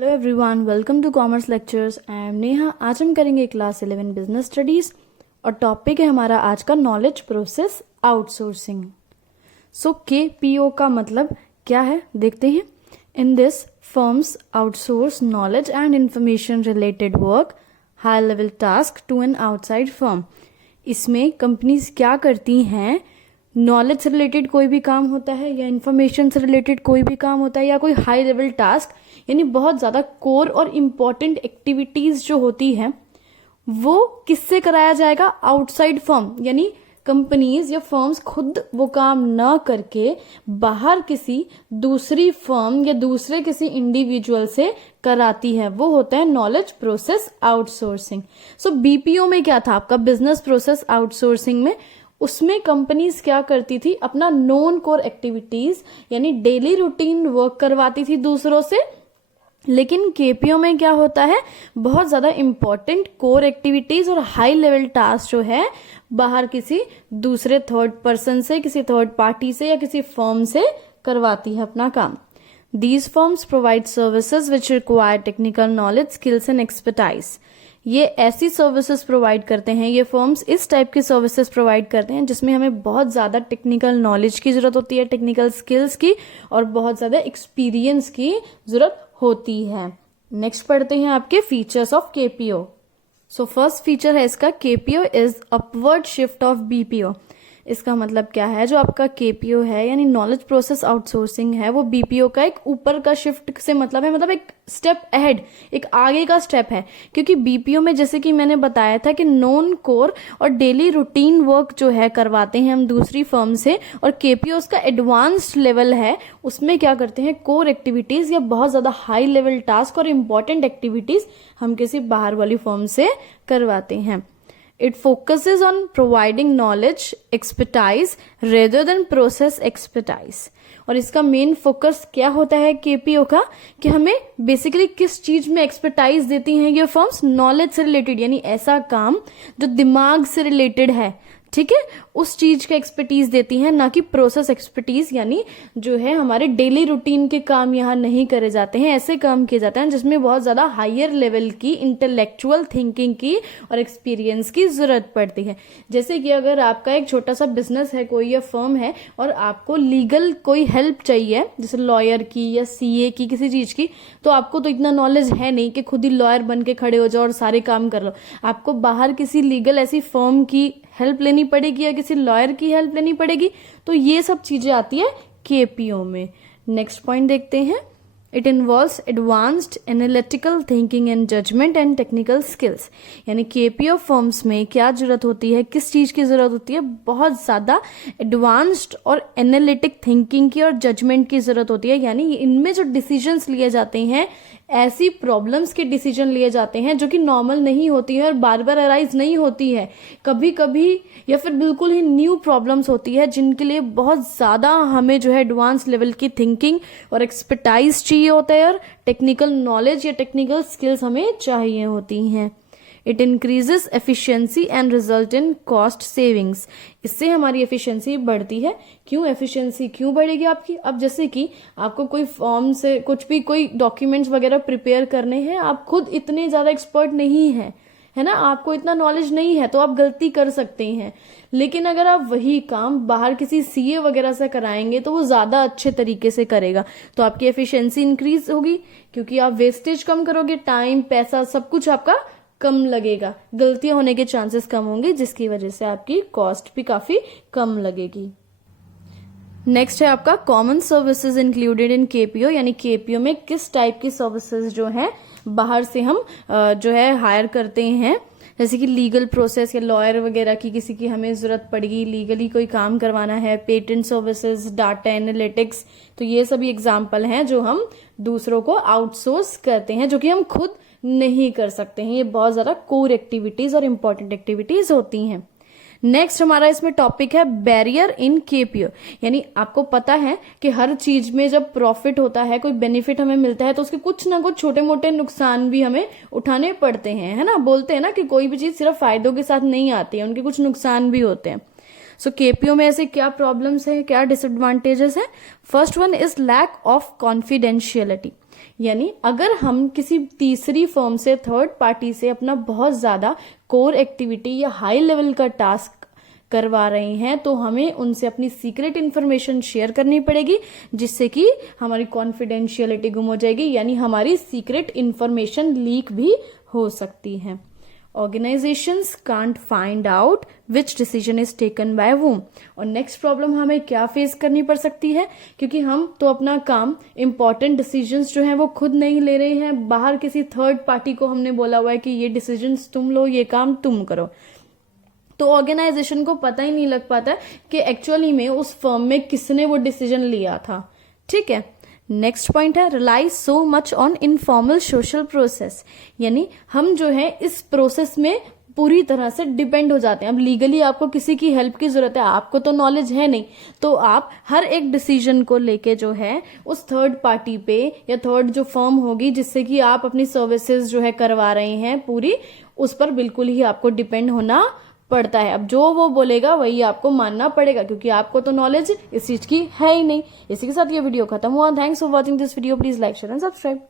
Hello everyone, welcome to commerce lectures. I am Neha. आज हम करेंगे क्लास 11 बिजनेस स्टडीज और टॉपिक है हमारा आज का knowledge process outsourcing. So KPO का मतलब क्या है देखते हैं। In this firms outsource knowledge and information related work high level task to an outside firm. इसमें कंपनीज क्या करती हैं, नॉलेज से रिलेटेड कोई भी काम होता है या इन्फॉर्मेशन से रिलेटेड कोई भी काम होता है या कोई हाई लेवल टास्क, यानी बहुत ज़्यादा कोर और इम्पॉर्टेंट एक्टिविटीज़ जो होती है वो किससे कराया जाएगा, आउटसाइड फर्म। यानी कंपनीज या फर्म्स खुद वो काम ना करके बाहर किसी दूसरी फर्म या दूसरे किसी इंडिविजुअल से कराती है, वो होता है नॉलेज प्रोसेस आउटसोर्सिंग। सो BPO में क्या था आपका, बिजनेस प्रोसेस आउटसोर्सिंग में उसमें कंपनीज क्या करती थी, अपना नॉन कोर एक्टिविटीज यानी डेली रूटीन वर्क करवाती थी दूसरों से। लेकिन KPO में क्या होता है, बहुत ज्यादा इंपॉर्टेंट कोर एक्टिविटीज और हाई लेवल टास्क जो है बाहर किसी दूसरे थर्ड पर्सन से, किसी थर्ड पार्टी से या किसी फर्म से करवाती है अपना काम। These firms provide services which require technical knowledge, skills and expertise. ये ऐसी सर्विसेज प्रोवाइड करते हैं, ये फर्म्स इस टाइप की सर्विसेज प्रोवाइड करते हैं जिसमें हमें बहुत ज़्यादा टेक्निकल नॉलेज की ज़रूरत होती है, टेक्निकल स्किल्स की और बहुत ज़्यादा एक्सपीरियंस की ज़रूरत होती है। नेक्स्ट पढ़ते हैं आपके features of KPO। So first feature है इसका, KPO is upward shift of BPO। इसका मतलब क्या है, जो आपका KPO है यानी नॉलेज प्रोसेस आउटसोर्सिंग है, वो BPO का एक ऊपर का शिफ्ट से मतलब है, मतलब एक स्टेप अहेड, एक आगे का स्टेप है। क्योंकि BPO में जैसे कि मैंने बताया था कि नॉन कोर और डेली रूटीन वर्क जो है करवाते हैं हम दूसरी फर्म से, और KPO उसका एडवांस्ड लेवल है, उसमें क्या करते हैं, कोर एक्टिविटीज या बहुत ज्यादा हाई लेवल टास्क और इंपॉर्टेंट एक्टिविटीज हम किसी बाहर वाली फर्म से करवाते हैं। It focuses on providing knowledge, expertise rather than process expertise. और इसका मेन फोकस क्या होता है KPO का, कि हमें बेसिकली किस चीज में एक्सपर्टाइज देती हैं ये फर्म्स, नॉलेज से रिलेटेड, यानी ऐसा काम जो दिमाग से रिलेटेड है, ठीक है, उस चीज का एक्सपर्टीज देती हैं, ना कि प्रोसेस एक्सपर्टीज, यानी जो है हमारे डेली रूटीन के काम यहाँ नहीं करे जाते हैं। ऐसे काम किए जाते हैं जिसमें बहुत ज्यादा हायर लेवल की इंटेलेक्चुअल थिंकिंग की और एक्सपीरियंस की जरूरत पड़ती है। जैसे कि अगर आपका एक छोटा सा बिजनेस है, कोई या फर्म है, और आपको लीगल कोई हेल्प चाहिए, जैसे लॉयर की या CA की, किसी चीज की, तो आपको तो इतना नॉलेज है नहीं कि खुद ही लॉयर बन के खड़े हो जाओ और सारे काम कर लो। आपको बाहर किसी लीगल ऐसी फर्म की हेल्प लेनी पड़ेगी या किसी लॉयर की हेल्प लेनी पड़ेगी, तो ये सब चीजें आती है KPO में। नेक्स्ट पॉइंट देखते हैं, it involves advanced analytical thinking and judgement and technical skills. यानी KPO फर्म्स में क्या जरूरत होती है, किस चीज की जरूरत होती है, बहुत ज्यादा एडवांस्ड और एनालिटिक थिंकिंग की और जजमेंट की जरूरत होती है। यानी इनमें जो डिसीजंस लिए जाते हैं, ऐसी प्रॉब्लम्स के डिसीजन लिए जाते हैं जो कि नॉर्मल नहीं होती है और बार बार अराइज नहीं होती है, कभी कभी या फिर बिल्कुल ही न्यू प्रॉब्लम्स होती है, जिनके लिए बहुत ज्यादा हमें जो है एडवांस लेवल की थिंकिंग और एक्सपर्टाइज चाहिए होता है और टेक्निकल नॉलेज या टेक्निकल स्किल्स हमें चाहिए होती हैं। It increases efficiency and result in cost savings. इससे हमारी एफिशिएंसी बढ़ती है। क्यों एफिशिएंसी क्यों बढ़ेगी आपकी? अब जैसे कि आपको कोई फॉर्म से कुछ भी कोई डॉक्यूमेंट्स वगैरह प्रिपेयर करने हैं, आप खुद इतने ज्यादा एक्सपर्ट नहीं है, है ना, आपको इतना नॉलेज नहीं है, तो आप गलती कर सकते हैं। लेकिन अगर आप वही काम बाहर किसी CA वगैरह से कराएंगे तो वो ज्यादा अच्छे तरीके से करेगा, तो आपकी एफिशिएंसी इंक्रीज होगी, क्योंकि आप वेस्टेज कम करोगे, टाइम, पैसा, सब कुछ आपका कम लगेगा, गलतियां होने के चांसेस कम होंगे, जिसकी वजह से आपकी कॉस्ट भी काफी कम लगेगी। नेक्स्ट है आपका common services included in KPO। यानी KPO में किस टाइप की सर्विसेज जो है बाहर से हम जो है हायर करते हैं, जैसे कि लीगल प्रोसेस या लॉयर वगैरह की किसी की हमें जरूरत पड़ेगी, लीगली कोई काम करवाना है, पेटेंट सर्विसेज, डाटा एनालिटिक्स, तो ये सभी एग्जाम्पल हैं जो हम दूसरों को आउटसोर्स करते हैं, जो कि हम खुद नहीं कर सकते हैं। ये बहुत ज्यादा कोर एक्टिविटीज और इंपॉर्टेंट एक्टिविटीज होती हैं। नेक्स्ट हमारा इसमें टॉपिक है बैरियर इन KPO। यानी आपको पता है कि हर चीज में जब प्रॉफिट होता है, कोई बेनिफिट हमें मिलता है, तो उसके कुछ ना कुछ छोटे मोटे नुकसान भी हमें उठाने पड़ते हैं, है ना। बोलते हैं ना कि कोई भी चीज सिर्फ फायदों के साथ नहीं आती है, उनके कुछ नुकसान भी होते हैं। सो केपीओ में ऐसे क्या प्रॉब्लम्स है, क्या डिसएडवांटेजेस है? First one is lack of confidentiality, यानी अगर हम किसी तीसरी फर्म से, थर्ड पार्टी से अपना बहुत ज्यादा कोर एक्टिविटी या हाई लेवल का टास्क करवा रहे हैं तो हमें उनसे अपनी सीक्रेट इंफॉर्मेशन शेयर करनी पड़ेगी, जिससे कि हमारी कॉन्फिडेंशियलिटी गुम हो जाएगी, यानी हमारी सीक्रेट इंफॉर्मेशन लीक भी हो सकती है। Organizations can't find out which decision is taken by whom. और नेक्स्ट प्रॉब्लम हमें क्या फेस करनी पड़ सकती है, क्योंकि हम तो अपना काम, इंपॉर्टेंट डिसीजंस जो हैं वो खुद नहीं ले रहे हैं, बाहर किसी थर्ड पार्टी को हमने बोला हुआ है कि ये डिसीजंस तुम लो, ये काम तुम करो। तो ऑर्गेनाइजेशन को पता ही नहीं लग पाता कि एक्चुअली में उस फर्म में किसने वो डिसीजन लिया था। ठीक है, नेक्स्ट पॉइंट है rely so much on informal social process, यानी हम जो है इस प्रोसेस में पूरी तरह से डिपेंड हो जाते हैं। अब लीगली आपको किसी की हेल्प की जरूरत है, आपको तो नॉलेज है नहीं, तो आप हर एक डिसीजन को लेके जो है उस थर्ड पार्टी पे या थर्ड जो फर्म होगी जिससे कि आप अपनी सर्विसेज जो है करवा रहे हैं पूरी, उस पर बिल्कुल ही आपको डिपेंड होना पड़ता है। अब जो वो बोलेगा वही आपको मानना पड़ेगा, क्योंकि आपको तो नॉलेज इस चीज की है ही नहीं। इसी के साथ ये वीडियो खत्म हुआ। Thanks for watching this video. Please like, share and subscribe.